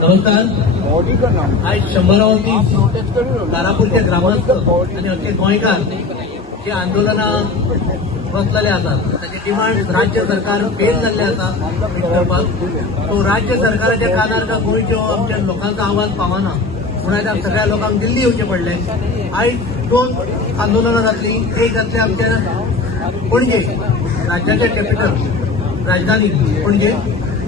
नमस्कार. आज 100 तारापूरचे ग्रामस्थ आणि अख्खे गोंयकार जे आंदोलनात बसलेले असतात त्याची डिमांड राज्य सरकार फेल झाले असतात. तो राज्य सरकाराच्या कानार का गोंयच्यो आमच्या लोकांचा आवाज पावना म्हणून सगळ्या लोकांक दिल्ली येवचे पडले. आज 2 आंदोलनां जातली. एक जातले आमच्या पणजे राज्याचे कॅपिटल राजधानी पणजे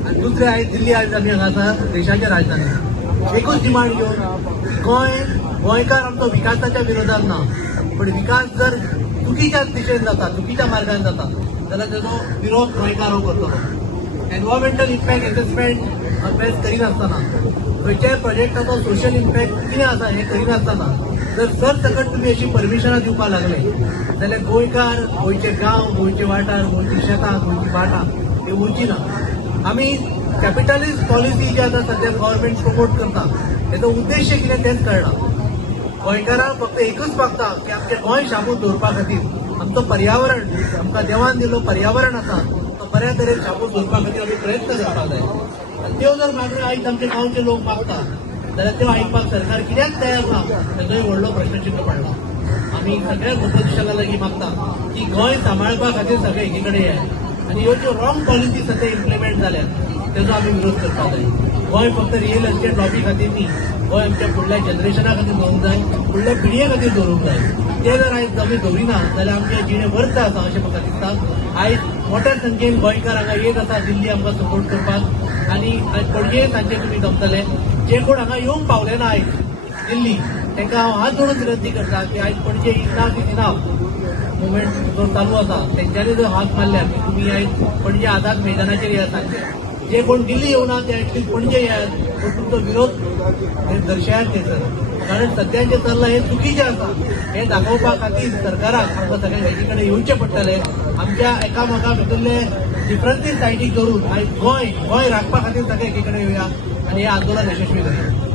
आणि दुसरे आहे दिल्ली राजधानी हांगा देशाची राजधानी. एकूच डिमांड घेऊन गोंयकार आमचो विकासाच्या विरोधात ना, पण विकास जर चुकीच्या दिशेन जाता चुकीच्या मार्गान जाता जाल्यार ताचो विरोध गोंयकार हो करतलो. एनवायरमेंटल इम्पॅक्ट एसेसमेंट अभ्यास करिनासतना खंयच्याय प्रोजेक्टाचो सोशल इम्पॅक्ट कितें आसा हें करिनासतना जर सरसकट तुमी अशी परमिशनां दिवपाक लागले जाल्यार गोंयकार गोंयचे गांव गोंयचे वाठार गोंयची शेतां गोंयची भाटां हे उरची ना. आमी कॅपिटलिस्ट पॉलिसी जी आतां सध्या गव्हर्नमेंट प्रमोट करता हेचो उद्देश कितें तेंच कळना. गोंयकारांक फक्त एकूच मागता की आमचें गोंय शाबूत दवरपा खातीर आमचो पर्यावरण आमकां देवान दिल्लो पर्यावरण आसा तो बऱ्या तरेन शाबूत दवरपा खातीर आमी प्रयत्न करपाक जाय. आनी त्यो जर मागण्यो आयज आमचे गांवचे लोक मागता जाल्यार त्यो आयकपाक सरकार कित्याक तयार ना हेचोय व्हडलो प्रश्नचिन्ह पडला. आमी सगळ्या ऑपोजिशना लागीं मागता की गोंय सांबाळपा खातीर सगळे एकी कडेन येयात आनी ह्यो ज्यो रॉंग पॉलिसी सध्या इम्प्लिमेंट जाल्यात तेजो आमी विरोध करपाक जाय. गोंय फक्त रियल एस्टेट लॉबी खातीर न्ही, गोंय आमच्या फुडल्या जनरेशना खातीर दवरूंक जाय, फुडल्या पिळये खातीर दवरूंक जाय. ते जर आयज आमी दवरिना जाल्यार आमचें जिणें वर्थ आसा अशें म्हाका दिसता. आयज मोठ्या संख्येन गोंयकार हांगा येत आसा दिल्ली आमकां सपोर्ट करपाक आनी आयज पणजे सांजे तुमी जमतले. जे कोण हांगा येवंक पावले ना आयज दिल्ली तांकां हांव हात जोडून विनंती करता की आयज पणजे इनाफ इज इनाफ मुवमेंट जो चालू आसा तेंच्यांनी जर हात मारल्या की तुमी आयज पणजे आझाद मैदानाचेर येयात सांगले. जे कोण दिल्ली येवना ते ऍटलिस्ट पणजे येयात तो तुमचो विरोध दर्शयात थंयसर. कारण सध्या जे चल्लां हें चुकीचें आसा हें दाखोवपा खातीर सरकाराक आमकां सगळ्यांक हेजे कडेन येवचें पडटलें. आमच्या एकामेका भितरले डिफरन्सीस सायडीक धरून आयज गोंय राखपा खातीर सगळे एकी कडेन येवया आनी हें आंदोलन यशस्वी करया.